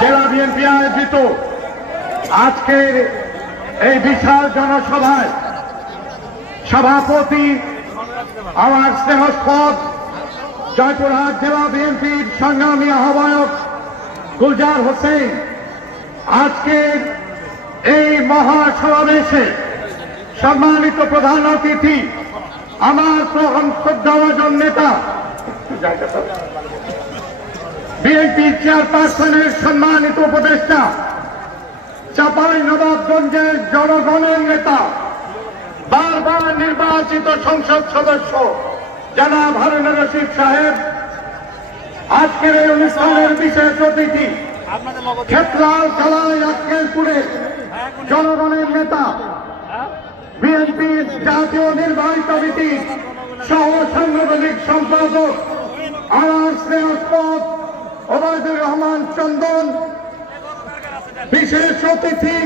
জেলা বিএনপি আয়োজিত আজকের এই বিশাল জনসভায় সভাপতি আমার স্নেহস্পদ জয়পুরহাট জেলা বিএনপির সংগ্রামী আহ্বায়ক গুলজার হোসেন আজকের এই মহাসমাবেশে সম্মানিত প্রধান অতিথি আমার প্রথম শ্রদ্ধাভাজন নেতা বিএনপি চেয়ারপারসনের সম্মানিত উপদেষ্টা চাঁপাইনবাবগঞ্জের জনগণের নেতা বারবার নির্বাচিত সংসদ সদস্য জনাব হারুনুর রশিদ সাহেব, আজকের এই অনুষ্ঠানের বিশেষ অতিথি ক্ষেত্রাল কালাই আক্কেলপুরের জনগণের নেতা বিএনপির জাতীয় নির্বাহী কমিটির সহ সাংগঠনিক সম্পাদক আমার স্নেহস্পদ ওবায়দুর রহমান চন্দন, বিশেষ অতিথি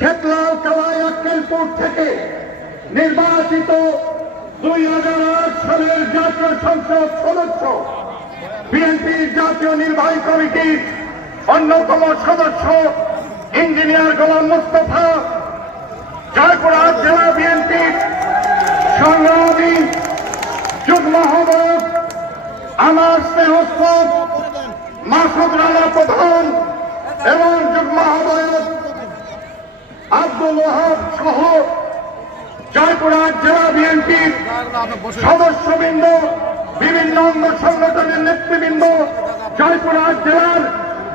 ক্ষেত্রাল কালাই আক্কেলপুর থেকে নির্বাচিত 2008 সালের জাতীয় সংসদ সদস্য বিএনপির জাতীয় নির্বাহী কমিটির অন্যতম সদস্য ইঞ্জিনিয়ার গোলাম মোস্তফা, জয়পুরহাট জেলা বিএনপির সংগ্রামী যুগ্ম আহ্বায়ক আমার স্নেহস্পদ মাসুদ রানা প্রধান এবং যুগ্ম আহ্বায়ক আব্দুল ওয়াহাব সহ জয়পুরহাট জেলা বিএনপির সদস্যবৃন্দ, বিভিন্ন অঙ্গ সংগঠনের নেতৃবৃন্দ, জয়পুরহাট জেলার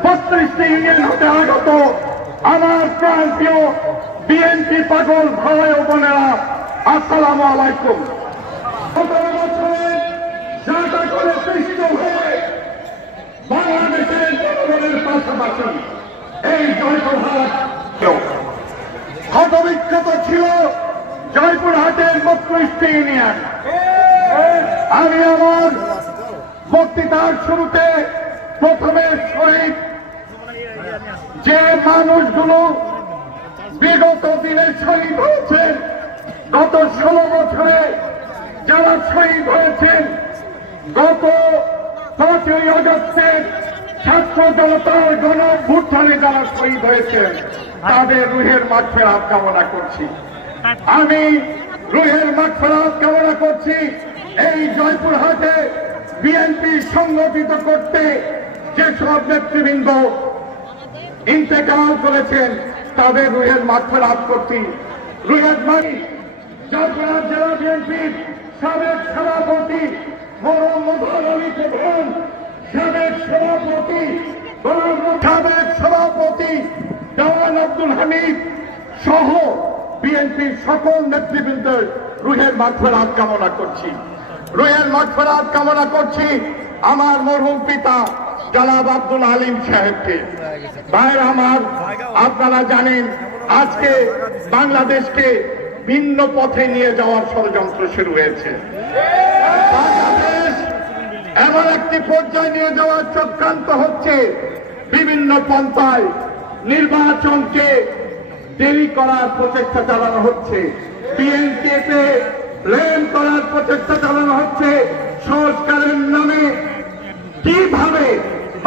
32টি ইউনিয়ন হতে আগত আমার প্রান্তীয় বিএনপি পাগল ভাই ও বোনেরা, আসসালামু আলাইকুম। 17 বছরের যাতা করে সৃষ্ট হয়ে বাংলাদেশের জনগণের পাশাপাশি এই জয়পুরহাট ক্ষতবিক্ষত ছিল জয়পুরহাটের 32টি ইউনিয়ন। আমি আমার বক্তৃতার শুরুতে প্রথমে শহীদ যে মানুষগুলো বিগত দিনে শহীদ হয়েছেন, গত 16 বছরে যারা শহীদ হয়েছেন, গত 5ই আগস্টের ছাত্র জনতার গণঅভ্যুত্থানে যারা শহীদ হয়েছেন, তাদের রুহের মাগফিরাত কামনা করছি। আমি রুহের মাগফিরাত কামনা করছি। এই জয়পুরহাটে বিএনপি সংগঠিত করতে যেসব নেতৃবৃন্দ ইন্তেকাল করেছেন, তাদের রুহের মাগফিরাত করছি। রুহের মানি জয়পুরহাট জেলা বিএনপির সাবেক সভাপতি মরহুম মধুর আলী প্রধান, সাবেক সভাপতি দেওয়ান আব্দুল হামিদ সহ বিএনপির সকল নেতৃবৃন্দের রুহের মাগফিরাত কামনা করছি। রুহের মাগফিরাত কামনা করছি আমার মরহুম পিতা জনাব আব্দুল আলিম সাহেবকে। ভাইরা আমার, আপনারা জানেন আজকে বাংলাদেশকে ভিন্ন পথে নিয়ে যাওয়ার ষড়যন্ত্র শুরু হয়েছে। বাংলাদেশ এমন একটি পর্যায়ে নিয়ে যাওয়ার চক্রান্ত হচ্ছে, বিভিন্ন পন্থায় নির্বাচনকে দেরি করার প্রচেষ্টা চালানো হচ্ছে, বিএনপিতে লেন করার প্রচেষ্টা চালানো হচ্ছে, সংস্কারের নামে কিভাবে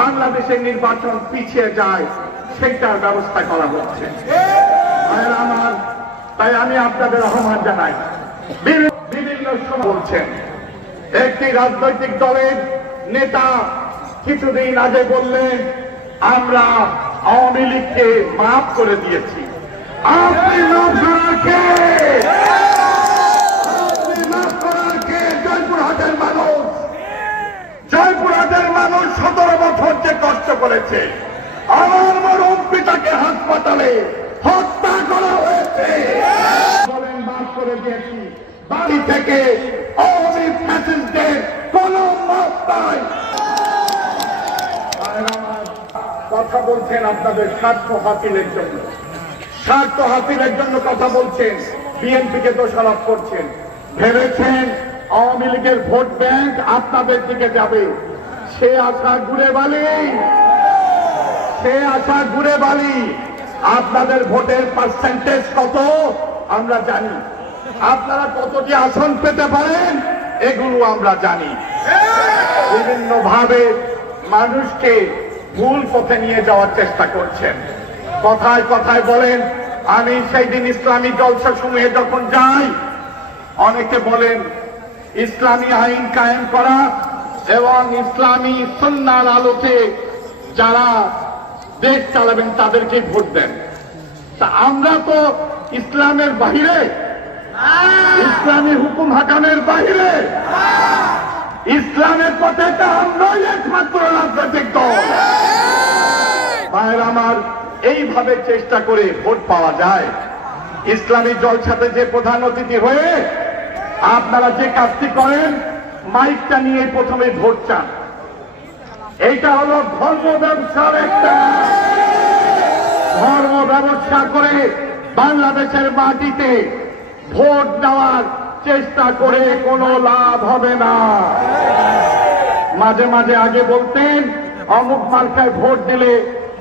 বাংলাদেশের নির্বাচন পিছিয়ে যায় সেটার ব্যবস্থা করা হচ্ছে। আমার তাই আমি আপনাদের আহ্বান জানাই, বিভিন্ন সময় বলছেন, একটি রাজনৈতিক দলের নেতা কিছুদিন আগে বললেন আমরা আওয়ামী লীগকে মাফ করে দিয়েছি। আপনি মাফ করার কে? জয়পুরহাটের মানুষ, জয়পুরহাটের মানুষ 17 বছর যে কষ্ট করেছে। আমার মরহুম পিতাকে হাসপাতালে হত্যা করা হয়েছে, বলেন মাফ করে দিয়েছি। বাড়ি থেকে আওয়ামী ফ্যাসিস্টদের কোনো মাফ নাই। কথা বলছেন আপনাদের স্বার্থ হাসিলের জন্য, স্বার্থ হাসিলের জন্য কথা বলছেন, বিএনপিকে দোষারোপ করছেন। ভেবেছেন আওয়ামী লীগের ভোট ব্যাংক আপনাদের দিকে যাবে? সে আশা ঘুরে বালি, সে আশা ঘুরে বালি। আপনাদের ভোটের পার্সেন্টেজ কত আমরা জানি, আপনারা কতটি আসন পেতে পারেন এগুলো আমরা জানি। বিভিন্ন ভাবে মানুষকে ভুল পথে নিয়ে যাওয়ার চেষ্টা করছেন। কথায় কথায় বলেন আমি সেই দিন ইসলামী জলসা সমূহে যখন যাই, অনেকে বলেন ইসলামী আইন কায়েম করা এবং ইসলামী সুন্নাহর আলোকে যারা দেশ চালাবেন তাদেরকে ভোট দেন। তা আমরা তো ইসলামের বাহিরে, ইসলামী হুকুম হাকামের বাহিরে, ইসলামের পথে আমরাই একমাত্র রাজনৈতিক দল। ভাইয়ের আমার, এইভাবে চেষ্টা করে ভোট পাওয়া যায়। ইসলামী জলসাতে যে প্রধান অতিথি হয়ে আপনারা যে কাজটি করেন, মাইকটা নিয়ে প্রথমে ভোট চান। এইটা হলো ধর্ম ব্যবসার একটা, ধর্ম ব্যবসা করে বাংলাদেশের মাটিতে ভোট দেওয়ার চেষ্টা করে কোনো লাভ হবে না। মাঝে মাঝে আগে বলতেন অমুক মার্কায় ভোট দিলে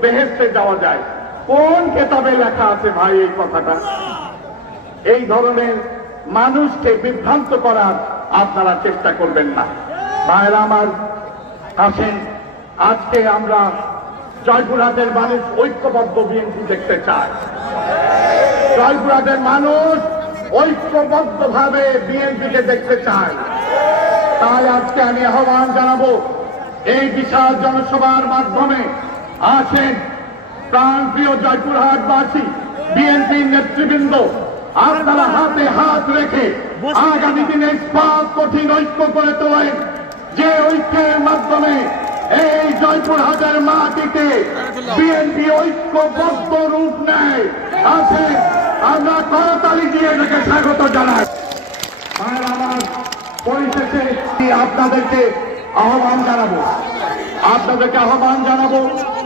বেহেশতে যাওয়া যায়। কোন কেতাবে লেখা আছে ভাই এই কথাটা? এই ধরনের মানুষকে বিভ্রান্ত করার আপনারা চেষ্টা করবেন না। ভাইরা আমার, আসেন আজকে আমরা জয়পুরহাটের মানুষ ঐক্যবদ্ধ বিএনপি দেখতে চায়। জয়পুরহাটের মানুষ ঐক্যবদ্ধভাবে বিএনপিকে দেখতে চায়। তাহলে আজকে আমি আহ্বান জানাবো, এই বিশাল জনসভার মাধ্যমে আসেন প্রাণপ্রিয় জয়পুরহাটবাসী, বিএনপি নেতৃবৃন্দ, আপনারা হাতে হাত রেখে আগামী দিনে ইস্পাত কঠিন ঐক্য করে তোলেন, যে ঐক্যের মাধ্যমে এই জয়পুরহাটের মাটিতে বিএনপি ঐক্যবদ্ধ রূপ নেয়। আছে আমরা করতালি দিয়ে এটাকে স্বাগত জানাই। আর আমার পরিশেষে আপনাদেরকে আহ্বান জানাবো,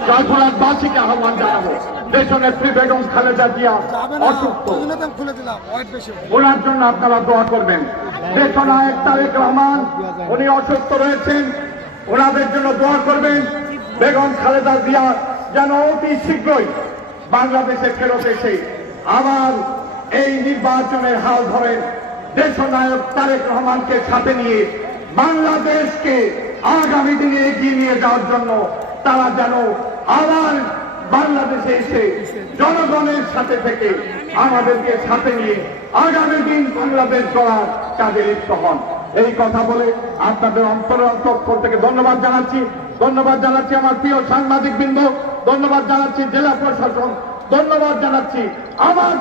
জয়পুরহাটবাসীকে আহ্বান জানাবো, দেশনেত্রী বেগম খালেদা জিয়া অসুস্থ, ওনার জন্য আপনারা দোয়া করবেন। দেশনায়ক তারেক রহমান উনি অসুস্থ রয়েছেন, ওনাদের জন্য দোয়া করবেন। বেগম খালেদা জিয়া যেন অতি শীঘ্রই বাংলাদেশে ফেরত এসে আবার এই নির্বাচনের হাল ধরেন। দেশনায়ক তারেক রহমানকে সাথে নিয়ে বাংলাদেশকে আগামী দিনে এগিয়ে নিয়ে যাওয়ার জন্য তারা যেন আবার বাংলাদেশে এসে জনগণের সাথে থেকে আমাদেরকে সাথে নিয়ে আগামী দিন বাংলাদেশ গড়ার কাজে লিপ্ত হন। এই কথা বলে আপনাদের অন্তর থেকে ধন্যবাদ জানাচ্ছি। ধন্যবাদ জানাচ্ছি আমার প্রিয় সাংবাদিক বৃন্দ, ধন্যবাদ জানাচ্ছি জেলা প্রশাসন, ধন্যবাদ জানাচ্ছি আমার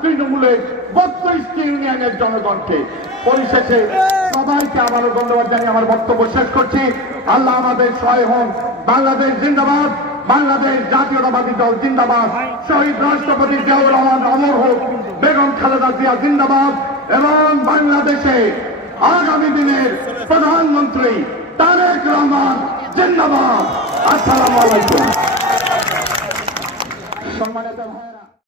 তৃণমূলের 32টি ইউনিয়নের জনগণকে। পরিশেষে সবাইকে আবারও ধন্যবাদ জানিয়ে আমার বক্তব্য শেষ করছি। আল্লাহ আমাদের সহায় হন। বাংলাদেশ জিন্দাবাদ, বাংলাদেশ জাতীয়তাবাদী দল জিন্দাবাদ, শহীদ রাষ্ট্রপতি জিয়াউর রহমান অমর হোক, বেগম খালেদা জিয়া জিন্দাবাদ, এবং বাংলাদেশে আগামী দিনের প্রধানমন্ত্রী তারেক রহমান জিন্দাবাদ। আসসালামু আলাইকুম। সম্মানিত